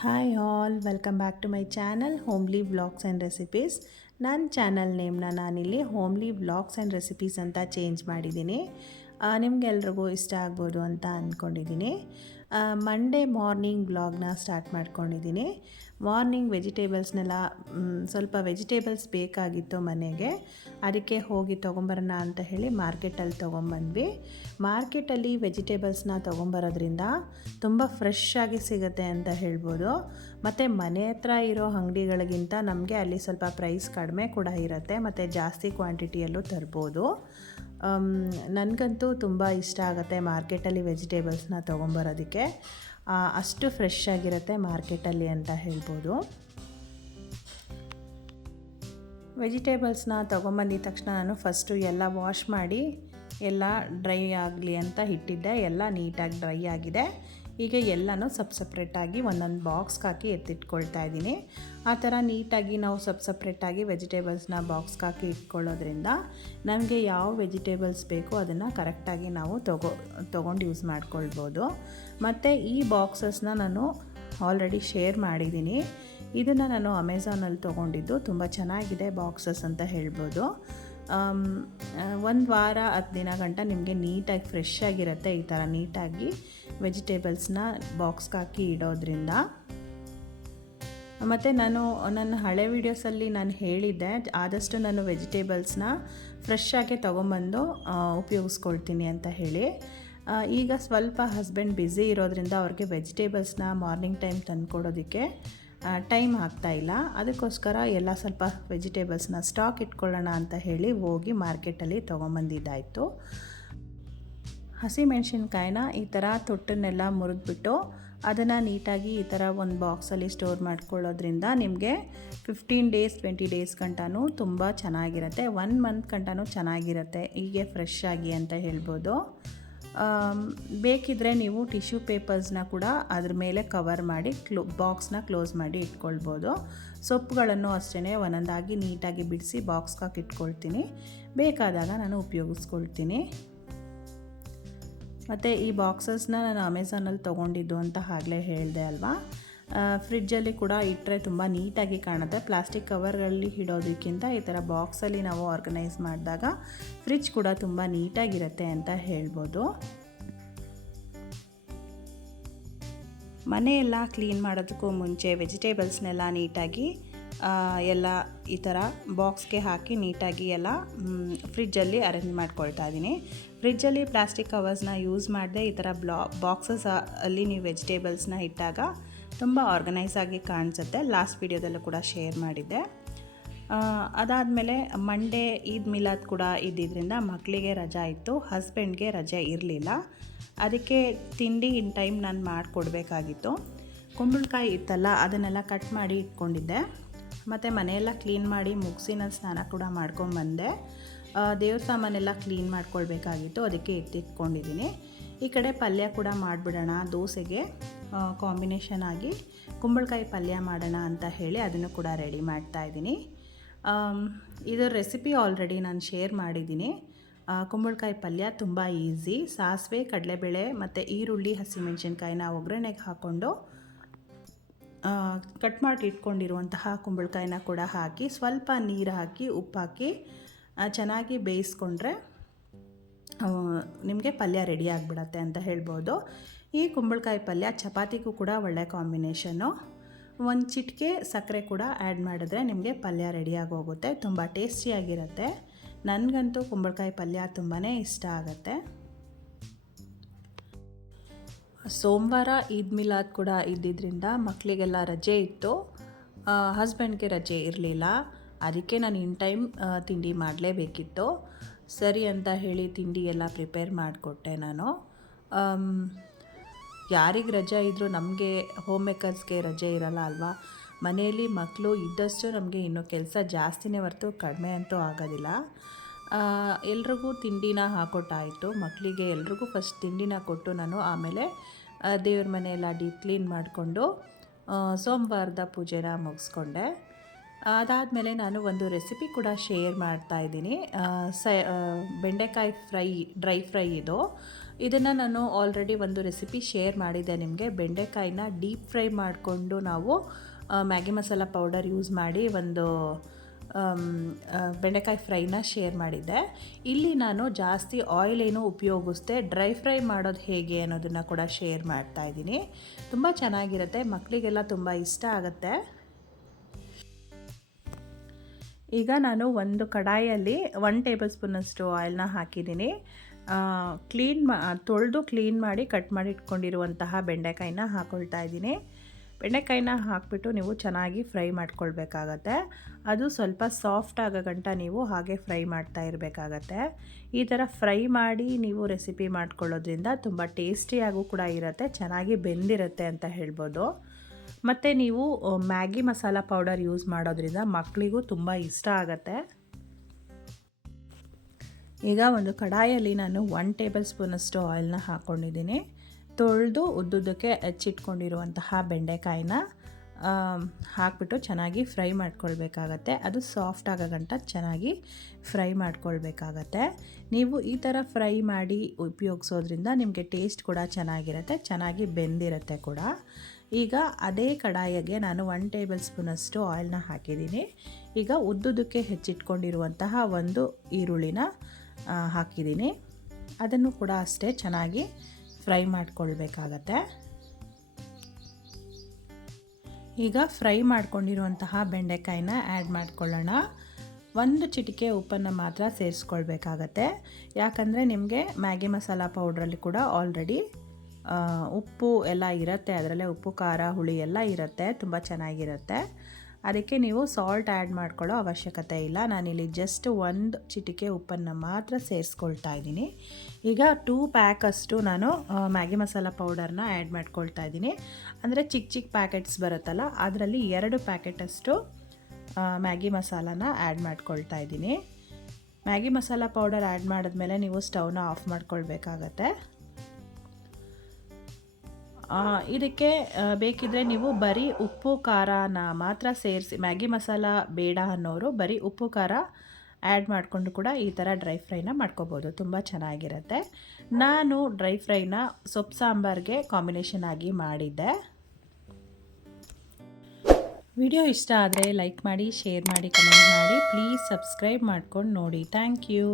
Hi all, welcome back to my channel Homely Vlogs and Recipes. ನನ್ನ channel ನೇಮ್ನ ನಾನಿಲ್ಲಿ Homely Vlogs and Recipes ಅಂತ change ಮಾಡಿದ್ದೀನಿ. ನಿಮಗೆಲ್ರಿಗೂ ಇಷ್ಟ ಆಗ್ಬೋದು ಅಂತ ಅಂದ್ಕೊಂಡಿದ್ದೀನಿ. ಮಂಡೇ ಮಾರ್ನಿಂಗ್ ವ್ಲಾಗ್ನ ಸ್ಟಾರ್ಟ್ ಮಾಡ್ಕೊಂಡಿದ್ದೀನಿ. ಮಾರ್ನಿಂಗ್ ವೆಜಿಟೇಬಲ್ಸ್ನೆಲ್ಲ ಸ್ವಲ್ಪ ವೆಜಿಟೇಬಲ್ಸ್ ಬೇಕಾಗಿತ್ತು ಮನೆಗೆ, ಅದಕ್ಕೆ ಹೋಗಿ ತೊಗೊಂಬರೋಣ ಅಂತ ಹೇಳಿ ಮಾರ್ಕೆಟಲ್ಲಿ ತೊಗೊಂಬಂದ್ವಿ. ಮಾರ್ಕೆಟಲ್ಲಿ ವೆಜಿಟೇಬಲ್ಸ್ನ ತೊಗೊಂಬರೋದ್ರಿಂದ ತುಂಬ ಫ್ರೆಶ್ ಆಗಿ ಸಿಗುತ್ತೆ ಅಂತ ಹೇಳ್ಬೋದು. ಮತ್ತು ಮನೆ ಹತ್ರ ಇರೋ ಅಂಗಡಿಗಳಿಗಿಂತ ನಮಗೆ ಅಲ್ಲಿ ಸ್ವಲ್ಪ ಪ್ರೈಸ್ ಕಡಿಮೆ ಕೂಡ ಇರುತ್ತೆ ಮತ್ತು ಜಾಸ್ತಿ ಕ್ವಾಂಟಿಟಿಯಲ್ಲೂ ತರ್ಬೋದು. ನನಗಂತೂ ತುಂಬ ಇಷ್ಟ ಆಗುತ್ತೆ ಮಾರ್ಕೆಟಲ್ಲಿ ವೆಜಿಟೇಬಲ್ಸ್ನ ತೊಗೊಂಬರೋದಕ್ಕೆ. ಅಷ್ಟು ಫ್ರೆಶ್ ಆಗಿರುತ್ತೆ ಮಾರ್ಕೆಟಲ್ಲಿ ಅಂತ ಹೇಳ್ಬೋದು. ವೆಜಿಟೇಬಲ್ಸ್ನ ತೊಗೊಂಬಂದಿದ ತಕ್ಷಣ ನಾನು ಫಸ್ಟು ಎಲ್ಲ ವಾಶ್ ಮಾಡಿ ಎಲ್ಲ ಡ್ರೈ ಆಗಲಿ ಅಂತ ಇಟ್ಟಿದ್ದೆ. ಎಲ್ಲ ನೀಟಾಗಿ ಡ್ರೈ ಆಗಿದೆ. ಈಗ ಎಲ್ಲನೂ ಸಪ್ರೇಟಾಗಿ ಒಂದೊಂದು ಬಾಕ್ಸ್ಗೆ ಹಾಕಿ ಎತ್ತಿಟ್ಕೊಳ್ತಾ ಇದ್ದೀನಿ. ಆ ಥರ ನೀಟಾಗಿ ನಾವು ಸಪ್ರೇಟಾಗಿ ವೆಜಿಟೇಬಲ್ಸ್ನ ಬಾಕ್ಸ್ಗೆ ಹಾಕಿ ಇಟ್ಕೊಳ್ಳೋದ್ರಿಂದ ನಮಗೆ ಯಾವ ವೆಜಿಟೇಬಲ್ಸ್ ಬೇಕೋ ಅದನ್ನು ಕರೆಕ್ಟಾಗಿ ನಾವು ತೊಗೊಂಡು ಯೂಸ್ ಮಾಡ್ಕೊಳ್ಬೋದು. ಮತ್ತು ಈ ಬಾಕ್ಸಸ್ನ ನಾನು ಆಲ್ರೆಡಿ ಶೇರ್ ಮಾಡಿದ್ದೀನಿ. ಇದನ್ನು ನಾನು ಅಮೆಝಾನಲ್ಲಿ ತೊಗೊಂಡಿದ್ದು. ತುಂಬ ಚೆನ್ನಾಗಿದೆ ಬಾಕ್ಸಸ್ ಅಂತ ಹೇಳ್ಬೋದು. ಒಂದು ವಾರ 10 ದಿನ ಗಂಟ ನಿಮಗೆ ನೀಟಾಗಿ ಫ್ರೆಶ್ ಆಗಿರುತ್ತೆ ಈ ಥರ ನೀಟಾಗಿ ವೆಜಿಟೇಬಲ್ಸ್ನ ಬಾಕ್ಸ್ಗೆ ಹಾಕಿ ಇಡೋದ್ರಿಂದ. ಮತ್ತು ನಾನು ನನ್ನ ಹಳೆ ವೀಡಿಯೋಸಲ್ಲಿ ನಾನು ಹೇಳಿದ್ದೆ, ಆದಷ್ಟು ನಾನು ವೆಜಿಟೇಬಲ್ಸ್ನ ಫ್ರೆಶ್ ಆಗಿ ತೊಗೊಂಬಂದು ಉಪಯೋಗಿಸ್ಕೊಳ್ತೀನಿ ಅಂತ ಹೇಳಿ. ಈಗ ಸ್ವಲ್ಪ ಹಸ್ಬೆಂಡ್ ಬ್ಯುಸಿ ಇರೋದ್ರಿಂದ ಅವ್ರಿಗೆ ವೆಜಿಟೇಬಲ್ಸ್ನ ಮಾರ್ನಿಂಗ್ ಟೈಮ್ ತಂದುಕೊಡೋದಕ್ಕೆ ಟೈಮ್ ಆಗ್ತಾಯಿಲ್ಲ. ಅದಕ್ಕೋಸ್ಕರ ಎಲ್ಲ ಸ್ವಲ್ಪ ವೆಜಿಟೇಬಲ್ಸ್ನ ಸ್ಟಾಕ್ ಇಟ್ಕೊಳ್ಳೋಣ ಅಂತ ಹೇಳಿ ಹೋಗಿ ಮಾರ್ಕೆಟಲ್ಲಿ ತೊಗೊಂಬಂದಿದ್ದಾಯಿತು. ಹಸಿಮೆಣ್ಸಿನ್ಕಾಯಿನ ಈ ಥರ ತೊಟ್ಟನ್ನೆಲ್ಲ ಮುರಿದ್ಬಿಟ್ಟು ಅದನ್ನು ನೀಟಾಗಿ ಈ ಥರ ಒಂದು ಬಾಕ್ಸಲ್ಲಿ ಸ್ಟೋರ್ ಮಾಡ್ಕೊಳ್ಳೋದ್ರಿಂದ ನಿಮಗೆ 15 ಡೇಸ್ 20 ಡೇಸ್ ಗಂಟನೂ ತುಂಬ ಚೆನ್ನಾಗಿರುತ್ತೆ. 1 ಮಂತ್ ಗಂಟನೂ ಚೆನ್ನಾಗಿರುತ್ತೆ ಹೀಗೆ ಫ್ರೆಶ್ ಆಗಿ ಅಂತ ಹೇಳ್ಬೋದು. ಬೇಕಿದ್ದರೆ ನೀವು ಟಿಶ್ಯೂ ಪೇಪರ್ಸ್ನ ಕೂಡ ಅದ್ರ ಮೇಲೆ ಕವರ್ ಮಾಡಿ ಬಾಕ್ಸ್ನ ಕ್ಲೋಸ್ ಮಾಡಿ ಇಟ್ಕೊಳ್ಬೋದು. ಸೊಪ್ಪುಗಳನ್ನು ಅಷ್ಟೇ ಒಂದೊಂದಾಗಿ ನೀಟಾಗಿ ಬಿಡಿಸಿ ಬಾಕ್ಸ್ಗೆ ಹಾಕಿ ಇಟ್ಕೊಳ್ತೀನಿ. ಬೇಕಾದಾಗ ನಾನು ಉಪಯೋಗಿಸ್ಕೊಳ್ತೀನಿ. ಮತ್ತು ಈ ಬಾಕ್ಸಸ್ನ ನಾನು ಅಮೆಝಾನಲ್ಲಿ ತೊಗೊಂಡಿದ್ದು ಅಂತ ಆಗಲೇ ಹೇಳಿದೆ ಅಲ್ವಾ. ಫ್ರಿಡ್ಜಲ್ಲಿ ಕೂಡ ಇಟ್ಟರೆ ತುಂಬ ನೀಟಾಗಿ ಕಾಣುತ್ತೆ. ಪ್ಲಾಸ್ಟಿಕ್ ಕವರ್ಗಳಲ್ಲಿ ಇಡೋದಕ್ಕಿಂತ ಈ ಥರ ಬಾಕ್ಸಲ್ಲಿ ನಾವು ಆರ್ಗನೈಸ್ ಮಾಡಿದಾಗ ಫ್ರಿಡ್ಜ್ ಕೂಡ ತುಂಬ ನೀಟಾಗಿರುತ್ತೆ ಅಂತ ಹೇಳ್ಬೋದು. ಮನೆಯೆಲ್ಲ ಕ್ಲೀನ್ ಮಾಡೋದಕ್ಕೂ ಮುಂಚೆ ವೆಜಿಟೇಬಲ್ಸ್ನೆಲ್ಲ ನೀಟಾಗಿ ಎಲ್ಲ ಈ ಥರ ಬಾಕ್ಸ್ಗೆ ಹಾಕಿ ನೀಟಾಗಿ ಎಲ್ಲ ಫ್ರಿಡ್ಜಲ್ಲಿ ಅರೇಂಜ್ ಮಾಡ್ಕೊಳ್ತಾ ಇದ್ದೀನಿ. ಫ್ರಿಡ್ಜಲ್ಲಿ ಪ್ಲಾಸ್ಟಿಕ್ ಕವರ್ಸ್ನ ಯೂಸ್ ಮಾಡದೆ ಈ ಥರ ಬಾಕ್ಸಸ್ ಅಲ್ಲಿ ನೀವು ವೆಜಿಟೇಬಲ್ಸ್ನ ಇಟ್ಟಾಗ ತುಂಬ ಆರ್ಗನೈಸ್ ಆಗಿ ಕಾಣಿಸುತ್ತೆ. ಲಾಸ್ಟ್ ವಿಡಿಯೋದಲ್ಲೂ ಕೂಡ ಶೇರ್ ಮಾಡಿದ್ದೆ. ಅದಾದಮೇಲೆ ಮಂಡೇ ಈದ್ ಮಿಲಾದ್ ಕೂಡ ಇದ್ದಿದ್ದರಿಂದ ಮಕ್ಕಳಿಗೆ ರಜಾ ಇತ್ತು, ಹಸ್ಬೆಂಡ್ಗೆ ರಜೆ ಇರಲಿಲ್ಲ. ಅದಕ್ಕೆ ತಿಂಡಿ ಇನ್ ಟೈಮ್ ನಾನು ಮಾಡಿಕೊಡ್ಬೇಕಾಗಿತ್ತು. ಕುಂಬಳಕಾಯಿ ಇತ್ತಲ್ಲ ಅದನ್ನೆಲ್ಲ ಕಟ್ ಮಾಡಿ ಇಟ್ಕೊಂಡಿದ್ದೆ. ಮತ್ತು ಮನೆಯೆಲ್ಲ ಕ್ಲೀನ್ ಮಾಡಿ ಮುಗಿಸಿ ನಾನು ಸ್ನಾನ ಕೂಡ ಮಾಡ್ಕೊಂಬಂದೆ. ದೇವ್ರ ಸಾಮಾನೆಲ್ಲ ಕ್ಲೀನ್ ಮಾಡ್ಕೊಳ್ಬೇಕಾಗಿತ್ತು, ಅದಕ್ಕೆ ಎತ್ತಿಟ್ಕೊಂಡಿದ್ದೀನಿ. ಈ ಕಡೆ ಪಲ್ಯ ಕೂಡ ಮಾಡಿಬಿಡೋಣ, ದೋಸೆಗೆ ಕಾಂಬಿನೇಷನ್ ಆಗಿ ಕುಂಬಳಕಾಯಿ ಪಲ್ಯ ಮಾಡೋಣ ಅಂತ ಹೇಳಿ ಅದನ್ನು ಕೂಡ ರೆಡಿ ಮಾಡ್ತಾಯಿದ್ದೀನಿ. ಇದರ ರೆಸಿಪಿ ಆಲ್ರೆಡಿ ನಾನು ಶೇರ್ ಮಾಡಿದ್ದೀನಿ. ಕುಂಬಳಕಾಯಿ ಪಲ್ಯ ತುಂಬ ಈಸಿ. ಸಾಸಿವೆ, ಕಡಲೆಬೇಳೆ ಮತ್ತು ಈರುಳ್ಳಿ, ಹಸಿಮೆಣಸಿನ್ಕಾಯಿನ ಒಗ್ಗರಣೆಗೆ ಹಾಕ್ಕೊಂಡು ಕಟ್ ಮಾಡಿ ಇಟ್ಕೊಂಡಿರುವಂತಹ ಕುಂಬಳಕಾಯಿನ ಕೂಡ ಹಾಕಿ ಸ್ವಲ್ಪ ನೀರು ಹಾಕಿ ಉಪ್ಪು ಹಾಕಿ ಚೆನ್ನಾಗಿ ಬೇಯಿಸ್ಕೊಂಡ್ರೆ ನಿಮಗೆ ಪಲ್ಯ ರೆಡಿ ಆಗಿಬಿಡತ್ತೆ ಅಂತ ಹೇಳ್ಬೋದು. ಈ ಕುಂಬಳಕಾಯಿ ಪಲ್ಯ ಚಪಾತಿಗೂ ಕೂಡ ಒಳ್ಳೆ ಕಾಂಬಿನೇಷನ್ನು. ಒಂದು ಚಿಟಿಕೆ ಸಕ್ಕರೆ ಕೂಡ ಆ್ಯಡ್ ಮಾಡಿದ್ರೆ ನಿಮಗೆ ಪಲ್ಯ ರೆಡಿಯಾಗಿ ಹೋಗುತ್ತೆ. ತುಂಬ ಟೇಸ್ಟಿಯಾಗಿರುತ್ತೆ. ನನಗಂತೂ ಕುಂಬಳಕಾಯಿ ಪಲ್ಯ ತುಂಬಾ ಇಷ್ಟ ಆಗುತ್ತೆ. ಸೋಮವಾರ ಈದ್ ಮಿಲಾದ್ ಕೂಡ ಇದ್ದಿದ್ದರಿಂದ ಮಕ್ಕಳಿಗೆಲ್ಲ ರಜೆ ಇತ್ತು, ಹಸ್ಬೆಂಡ್ಗೆ ರಜೆ ಇರಲಿಲ್ಲ. ಅದಕ್ಕೆ ನಾನು ಇನ್ ಟೈಮ್ ತಿಂಡಿ ಮಾಡಲೇಬೇಕಿತ್ತು. ಸರಿ ಅಂತ ಹೇಳಿ ತಿಂಡಿ ಎಲ್ಲ ಪ್ರಿಪೇರ್ ಮಾಡಿಕೊಟ್ಟೆ ನಾನು. ಯಾರಿಗೆ ರಜೆ ಇದ್ದರೂ ನಮಗೆ ಹೋಮ್ ಮೇಕರ್ಸ್ಗೆ ರಜೆ ಇರಲ್ಲ ಅಲ್ವಾ. ಮನೆಯಲ್ಲಿ ಮಕ್ಕಳು ಇದ್ದಷ್ಟು ನಮಗೆ ಇನ್ನೂ ಕೆಲಸ ಜಾಸ್ತಿನೇ ಹೊರತು ಕಡಿಮೆ ಅಂತೂ ಆಗೋದಿಲ್ಲ. ಎಲ್ರಿಗೂ ತಿಂಡಿನ ಹಾಕೊಟ್ಟಾಯಿತು. ಮಕ್ಕಳಿಗೆ ಎಲ್ರಿಗೂ ಫಸ್ಟ್ ತಿಂಡಿನ ಕೊಟ್ಟು ನಾನು ಆಮೇಲೆ ದೇವ್ರ ಮನೆಯೆಲ್ಲ ಡೀಪ್ ಕ್ಲೀನ್ ಮಾಡಿಕೊಂಡು ಸೋಮವಾರದ ಪೂಜೆನ ಮುಗಿಸ್ಕೊಂಡೆ. ಅದಾದಮೇಲೆ ನಾನು ಒಂದು ರೆಸಿಪಿ ಕೂಡ ಶೇರ್ ಮಾಡ್ತಾಯಿದ್ದೀನಿ. ಬೆಂಡೆಕಾಯಿ ಫ್ರೈ, ಡ್ರೈ ಫ್ರೈ ಇದು. ಇದನ್ನು ನಾನು ಆಲ್ರೆಡಿ ಒಂದು ರೆಸಿಪಿ ಶೇರ್ ಮಾಡಿದ್ದೆ ನಿಮಗೆ. ಬೆಂಡೆಕಾಯಿನ ಡೀಪ್ ಫ್ರೈ ಮಾಡಿಕೊಂಡು ನಾವು ಮ್ಯಾಗಿ ಮಸಾಲ ಪೌಡರ್ ಯೂಸ್ ಮಾಡಿ ಒಂದು ಬೆಂಡೆಕಾಯಿ ಫ್ರೈನ ಶೇರ್ ಮಾಡಿದ್ದೆ. ಇಲ್ಲಿ ನಾನು ಜಾಸ್ತಿ ಆಯಿಲ್ ಏನು ಉಪಯೋಗಿಸ್ದೆ, ಡ್ರೈ ಫ್ರೈ ಮಾಡೋದು ಹೇಗೆ ಅನ್ನೋದನ್ನು ಕೂಡ ಶೇರ್ ಮಾಡ್ತಾಯಿದ್ದೀನಿ. ತುಂಬ ಚೆನ್ನಾಗಿರುತ್ತೆ, ಮಕ್ಕಳಿಗೆಲ್ಲ ತುಂಬ ಇಷ್ಟ ಆಗುತ್ತೆ. ಈಗ ನಾನು ಒಂದು ಕಡಾಯಲ್ಲಿ 1 ಟೇಬಲ್ ಸ್ಪೂನಷ್ಟು ಆಯಿಲ್ನ ಹಾಕಿದ್ದೀನಿ. ತೊಳೆದು ಕ್ಲೀನ್ ಮಾಡಿ ಕಟ್ ಮಾಡಿ ಇಟ್ಕೊಂಡಿರುವಂತಹ ಬೆಂಡೆಕಾಯಿನ ಹಾಕ್ಕೊಳ್ತಾ ಇದ್ದೀನಿ. ಬೆಂಡೆಕಾಯಿನ ಹಾಕಿಬಿಟ್ಟು ನೀವು ಚೆನ್ನಾಗಿ ಫ್ರೈ ಮಾಡ್ಕೊಳ್ಬೇಕಾಗತ್ತೆ. ಅದು ಸ್ವಲ್ಪ ಸಾಫ್ಟ್ ಆಗೋ ಗಂಟ ನೀವು ಹಾಗೆ ಫ್ರೈ ಮಾಡ್ತಾ ಇರಬೇಕಾಗತ್ತೆ. ಈ ಥರ ಫ್ರೈ ಮಾಡಿ ನೀವು ರೆಸಿಪಿ ಮಾಡ್ಕೊಳ್ಳೋದ್ರಿಂದ ತುಂಬ ಟೇಸ್ಟಿಯಾಗೂ ಕೂಡ ಇರುತ್ತೆ, ಚೆನ್ನಾಗಿ ಬೆಂದಿರುತ್ತೆ ಅಂತ ಹೇಳ್ಬೋದು. ಮತ್ತು ನೀವು ಮ್ಯಾಗಿ ಮಸಾಲ ಪೌಡರ್ ಯೂಸ್ ಮಾಡೋದ್ರಿಂದ ಮಕ್ಕಳಿಗೂ ತುಂಬ ಇಷ್ಟ ಆಗುತ್ತೆ. ಈಗ ಒಂದು ಕಡಾಯಲ್ಲಿ ನಾನು 1 ಟೇಬಲ್ ಸ್ಪೂನಷ್ಟು ಆಯಿಲ್ನ ಹಾಕ್ಕೊಂಡಿದ್ದೀನಿ. ತೊಳೆದು ಉದ್ದುದಕ್ಕೆ ಹೆಚ್ಚಿಟ್ಕೊಂಡಿರುವಂತಹ ಬೆಂಡೆಕಾಯಿನ ಹಾಕ್ಬಿಟ್ಟು ಚೆನ್ನಾಗಿ ಫ್ರೈ ಮಾಡ್ಕೊಳ್ಬೇಕಾಗತ್ತೆ. ಅದು ಸಾಫ್ಟ್ ಆಗೋ ಗಂಟ ಚೆನ್ನಾಗಿ ಫ್ರೈ ಮಾಡ್ಕೊಳ್ಬೇಕಾಗತ್ತೆ. ನೀವು ಈ ಥರ ಫ್ರೈ ಮಾಡಿ ಉಪಯೋಗಿಸೋದ್ರಿಂದ ನಿಮಗೆ ಟೇಸ್ಟ್ ಕೂಡ ಚೆನ್ನಾಗಿರುತ್ತೆ, ಚೆನ್ನಾಗಿ ಬೆಂದಿರುತ್ತೆ ಕೂಡ. ಈಗ ಅದೇ ಕಡಾಯಿಗೆ ನಾನು 1 ಟೇಬಲ್ ಸ್ಪೂನಷ್ಟು ಆಯಿಲ್ನ ಹಾಕಿದ್ದೀನಿ. ಈಗ ಉದ್ದುದಕ್ಕೆ ಹೆಚ್ಚಿಟ್ಕೊಂಡಿರುವಂತಹ ಒಂದು ಈರುಳ್ಳಿನ ಹಾಕಿದ್ದೀನಿ. ಅದನ್ನು ಕೂಡ ಅಷ್ಟೇ ಚೆನ್ನಾಗಿ ಫ್ರೈ ಮಾಡ್ಕೊಳ್ಬೇಕಾಗತ್ತೆ. ಈಗ ಫ್ರೈ ಮಾಡ್ಕೊಂಡಿರುವಂತಹ ಬೆಂಡೆಕಾಯಿನ ಆ್ಯಡ್ ಮಾಡ್ಕೊಳ್ಳೋಣ. 1 ಚಿಟಿಕೆ ಉಪ್ಪನ್ನು ಮಾತ್ರ ಸೇರಿಸ್ಕೊಳ್ಬೇಕಾಗತ್ತೆ. ಯಾಕಂದರೆ ನಿಮಗೆ ಮ್ಯಾಗಿ ಮಸಾಲ ಪೌಡ್ರಲ್ಲಿ ಕೂಡ ಆಲ್ರೆಡಿ ಉಪ್ಪು ಎಲ್ಲ ಇರುತ್ತೆ, ಅದರಲ್ಲೇ ಉಪ್ಪು ಖಾರ ಹುಳಿ ಎಲ್ಲ ಇರುತ್ತೆ, ತುಂಬ ಚೆನ್ನಾಗಿರುತ್ತೆ. ಅದಕ್ಕೆ ನೀವು ಸಾಲ್ಟ್ ಆ್ಯಡ್ ಮಾಡ್ಕೊಳ್ಳೋ ಅವಶ್ಯಕತೆ ಇಲ್ಲ. ನಾನಿಲ್ಲಿ ಜಸ್ಟ್ 1 ಚಿಟಿಕೆ ಉಪ್ಪನ್ನು ಮಾತ್ರ ಸೇರಿಸ್ಕೊಳ್ತಾ ಇದ್ದೀನಿ. ಈಗ 2 ಪ್ಯಾಕಷ್ಟು ನಾನು ಮ್ಯಾಗಿ ಮಸಾಲ ಪೌಡರ್ನ ಆ್ಯಡ್ ಮಾಡ್ಕೊಳ್ತಾ ಇದ್ದೀನಿ. ಅಂದರೆ ಚಿಕ್ಕ ಚಿಕ್ಕ ಪ್ಯಾಕೆಟ್ಸ್ ಬರುತ್ತಲ್ಲ, ಅದರಲ್ಲಿ 2 ಪ್ಯಾಕೆಟಷ್ಟು ಮ್ಯಾಗಿ ಮಸಾಲಾನ ಆ್ಯಡ್ ಮಾಡ್ಕೊಳ್ತಾ ಇದ್ದೀನಿ. ಮ್ಯಾಗಿ ಮಸಾಲ ಪೌಡರ್ ಆ್ಯಡ್ ಮಾಡಿದ್ಮೇಲೆ ನೀವು ಸ್ಟವ್ನ ಆಫ್ ಮಾಡ್ಕೊಳ್ಬೇಕಾಗತ್ತೆ. ಇದಕ್ಕೆ ಬೇಕಿದ್ದರೆ ನೀವು ಬರೀ ಉಪ್ಪು ಖಾರನ ಮಾತ್ರ ಸೇರಿಸಿ, ಮ್ಯಾಗಿ ಮಸಾಲ ಬೇಡ ಅನ್ನೋರು ಬರೀ ಉಪ್ಪು ಖಾರ ಆ್ಯಡ್ ಮಾಡಿಕೊಂಡು ಕೂಡ ಈ ಥರ ಡ್ರೈ ಫ್ರೈನ ಮಾಡ್ಕೋಬೋದು, ತುಂಬ ಚೆನ್ನಾಗಿರುತ್ತೆ. ನಾನು ಡ್ರೈ ಫ್ರೈನ ಸೊಪ್ಪು ಸಾಂಬಾರಿಗೆ ಕಾಂಬಿನೇಷನ್ ಆಗಿ ಮಾಡಿದ್ದೆ. ವಿಡಿಯೋ ಇಷ್ಟ ಆದರೆ ಲೈಕ್ ಮಾಡಿ, ಶೇರ್ ಮಾಡಿ, ಕಮೆಂಟ್ ಮಾಡಿ. ಪ್ಲೀಸ್ ಸಬ್ಸ್ಕ್ರೈಬ್ ಮಾಡ್ಕೊಂಡು ನೋಡಿ. Thank you.